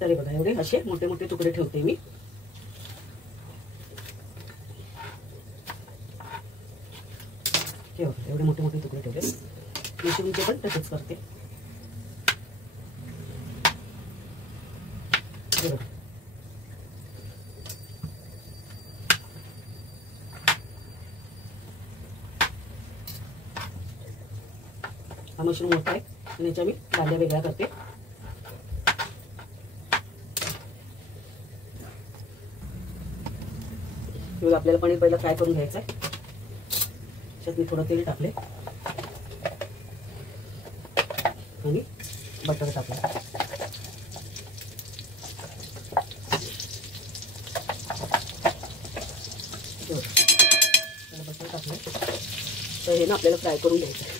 तर हे बघा एवढे असे मोठे मोठे तुकडे ठेवते मी. हे बघा एवढे मोठे मोठे तुकडे ठेवले. मशरूमचे पण तसेच करते. हे बघा हा मशरूम मोठा आहे आणि याच्या मी दांड्या वेगळ्या करते. आपल्याला पनीर पहिलं फ्राय करून घ्यायचं आहे. त्याच्यात मी थोडं तेल टाकले आणि बटर टाकले. बटर टाकले तर हे ना आपल्याला फ्राय करून घ्यायचं आहे.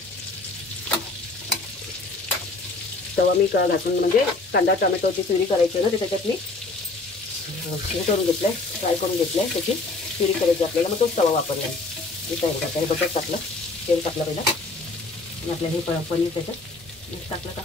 तवा मी घासून म्हणजे कांदा टोमॅटोची प्युरी करायची ना, ते त्याच्यात मी हे करून घेतलंय, फ्राय करून घेतलंय. त्याची प्युरी करायची आपल्याला, मग तोच तवा वापरला मी. काय बघा हे बटर टाकलं, तेल टाकलं पहिला आणि आपल्याला हे पनीर त्याच्यात मिक्स टाकलं का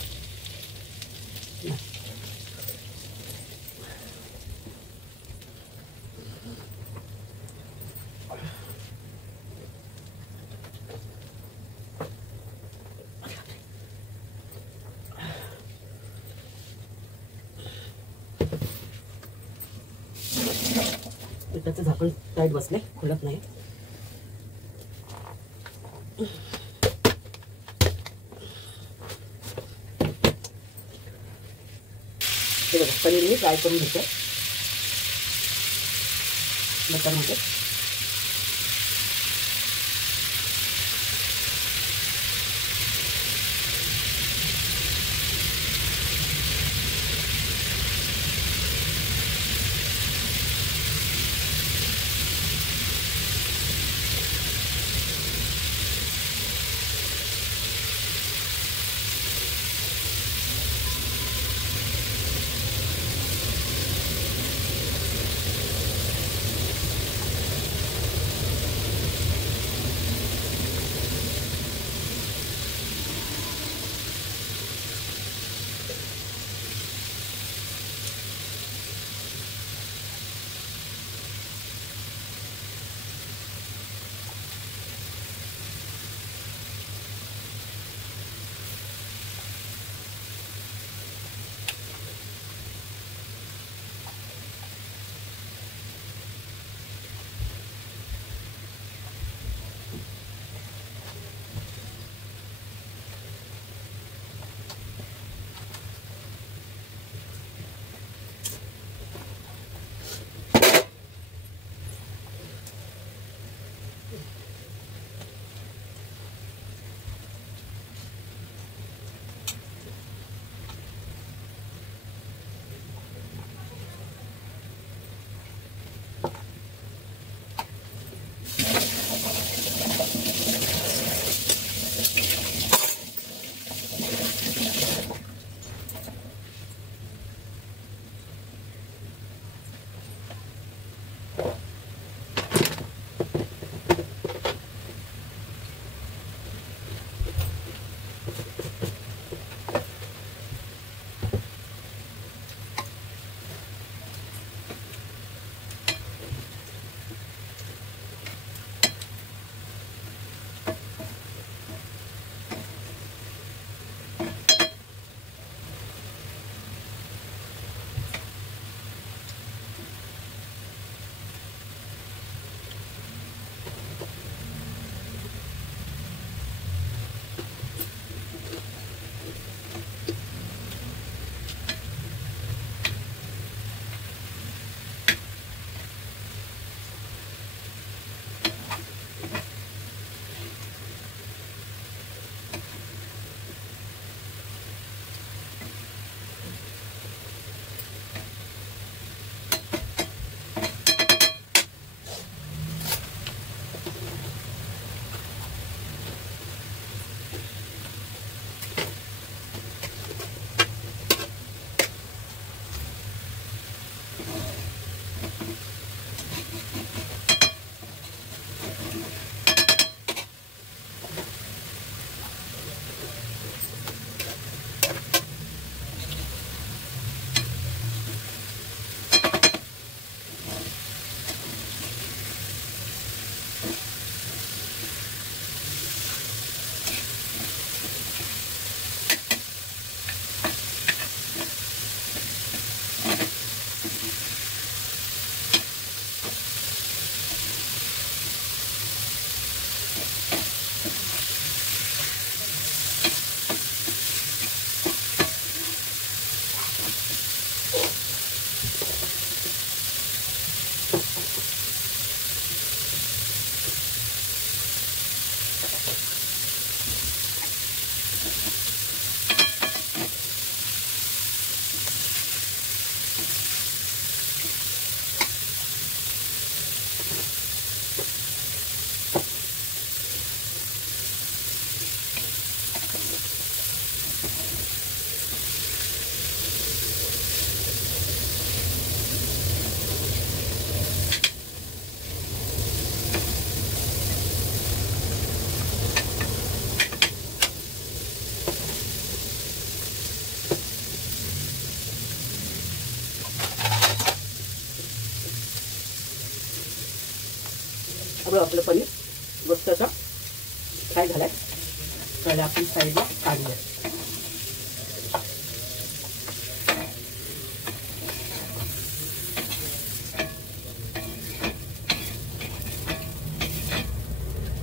त्याचं झाकण टाईट बसले, खुलत नाही. हे बघा पनीर मी फ्राय करून घेते बटरमध्ये. सगळं आपलं पनीर मस्त असं फ्राय झालाय. तर आपण साईडला काढूया.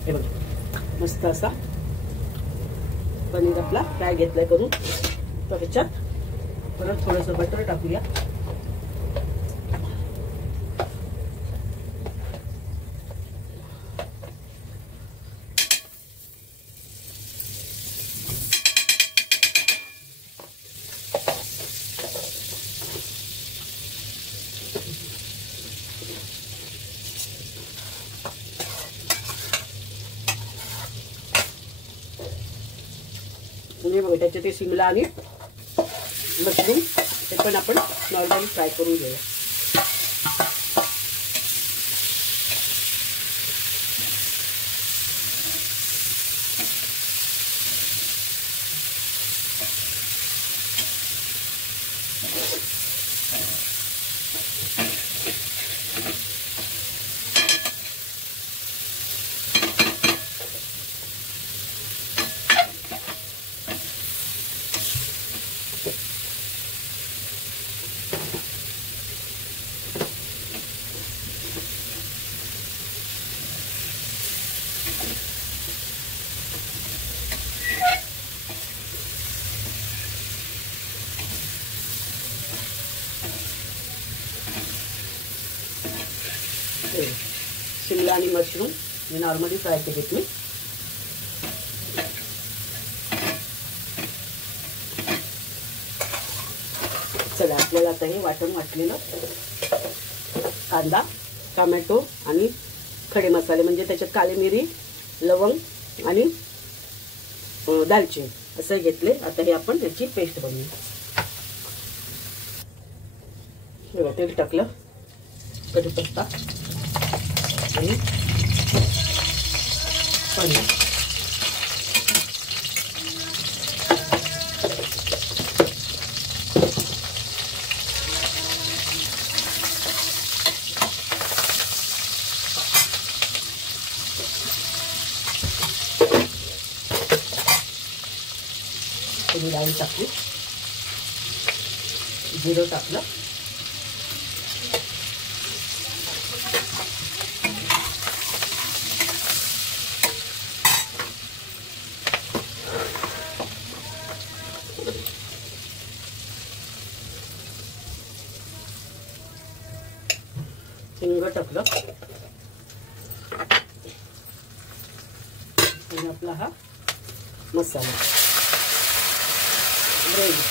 हे बघा मस्त असा पनीर आपला फ्राय घेतलाय करून. तर ह्याच्यात परत थोडंसं बटर टाकूया. म्हणजे बघा त्याचे ते शिमला आणि मशरूम ते पण आपण नॉर्मली फ्राय करून घेऊया. शिमला आणि मशरूम हे नॉर्मली फ्राय केलेत मी. चला आपल्याला आता हे वाटण वाटलेलं कांदा, टोमॅटो आणि खडे मसाले म्हणजे त्याच्यात काली मिरी, लवंग आणि दालचिनी असं घेतले. आता हे आपण त्याची पेस्ट बनवूया. हे तेल टाकलं, कढीपत्ता आणि पनीर. थोडी डाळ टाकली, जिरं टाकलं, हिंग टाकलं आणि आपला हा मसाला ग्रेव्ही.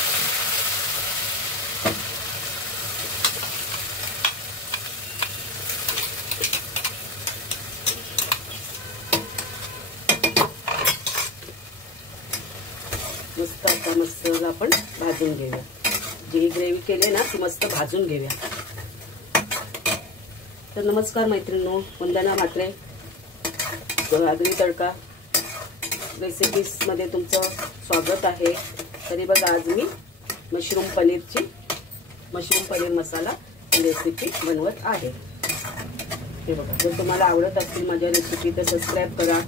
मस्त आता मसाला आपण भाजून घेऊया. जी ग्रेव्ही केली ना ती मस्त भाजून घेऊया. तर नमस्कार मैत्रिणींनो, वंदना म्हात्रे, आगरी तडका रेसिपीज मध्ये तुमचं स्वागत आहे. तरी बघा आज मी मशरूम पनीर मसाला रेसिपी बनवत आहे. हे बघा, जर तुम्हाला आवडत असतील माझ्या रेसिपी तर सबस्क्राईब करा,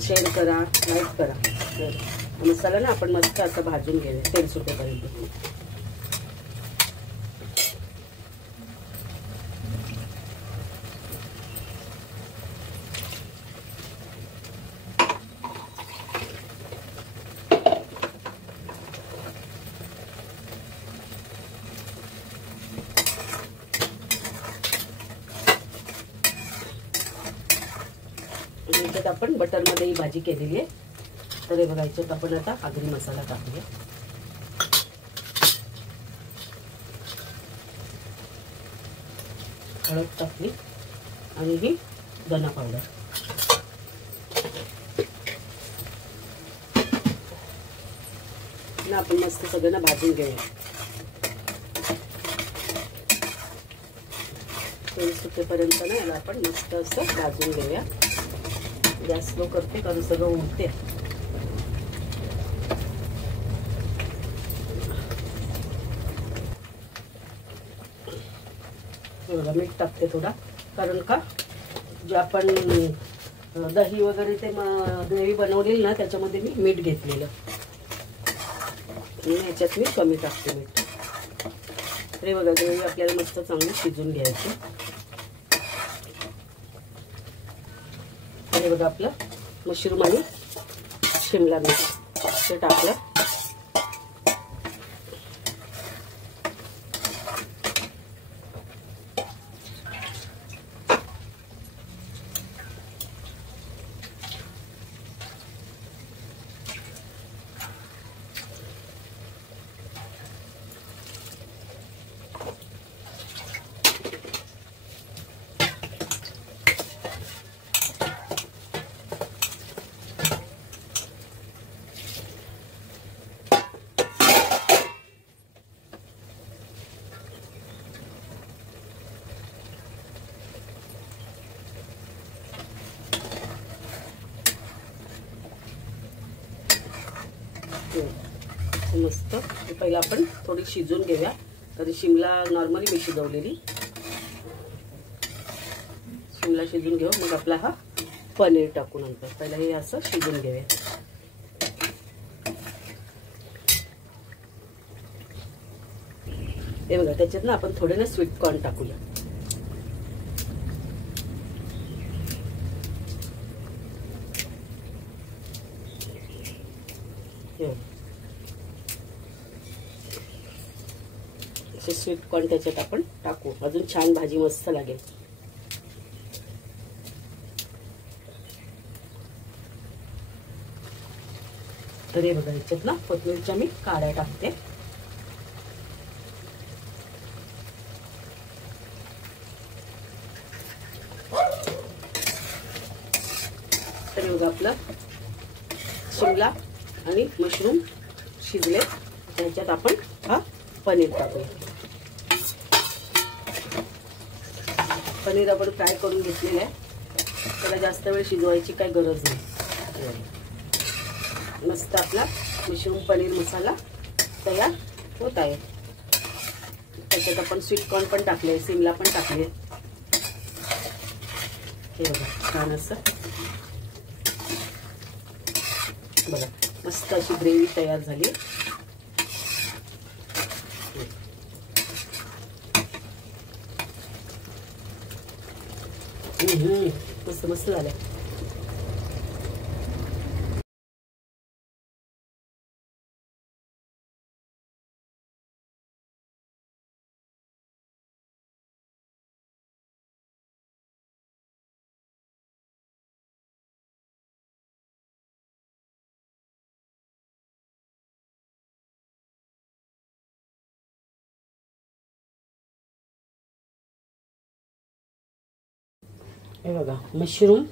शेअर करा, लाईक करा. तर मसाला ना आपण मस्त असं भाजून घेऊया तेल सुटेपर्यंत. याच्यात आपण बटर मध्ये ही भाजी केलेली आहे. तर हे बघा, याच्यात आपण आता आगरी मसाला टाकूया. हळद टाकली आणि ही धना पावडर. ना आपण मस्त सगळं भाजून घेऊया. तेल सुटेपर्यंत ना याला आपण मस्त असं भाजून घेऊया. गॅस स्लो करते कारण सगळं उडते. मीठ टाकते थोडा, कारण का जे आपण दही वगैरे ते ग्रेव्ही बनवलेली ना त्याच्यामध्ये मी मीठ घेतलेलं आणि ह्याच्यात मी कमी टाकते मीठ. तरी बघा ग्रेव्ही आपल्याला मस्त चांगली शिजून घ्यायची. आणि बघा आपलं मशरूम आणि शिमला मिरची ते टाकलं. मस्त पहिला आपण थोडी शिजून घेऊया. तर शिमला नॉर्मली मी शिजवलेली, शिमला शिजून घेऊ. मग आपला हा पनीर टाकू नंतर. पहिला हे असं शिजून घेऊया. हे बघा त्याच्यात ना आपण थोडे ना स्वीट कॉर्न टाकूया. स्वीट कॉर्न त्याच्यात आपण टाकू. अजून छान भाजी मस्त लागेल. तर हे बघा ह्याच्यात ना कोथिंबीरच्या मी काड्या टाकते. तर बघा आपलं शिमला आणि मशरूम शिजले. त्याच्यात आपण हा पनीर टाकूया. पनीर आपण फ्राय करून घेतलेलं आहे. त्याला जास्त वेळ शिजवायची काही गरज नाही. मस्त आपला मशरूम पनीर मसाला तयार होत आहे. त्याच्यात आपण स्वीट कॉर्न पण टाकले, शिमला पण टाकले. हे बघा छान असं बघा मस्त अशी ग्रेव्ही तयार झाली. मस्त मस्त झालं. हे बघा मशरूम,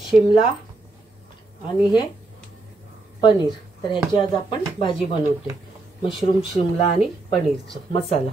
शिमला आणि हे पनीर. तर ह्याची आज आपण भाजी बनवतोय. मशरूम, शिमला आणि पनीरचा मसाला.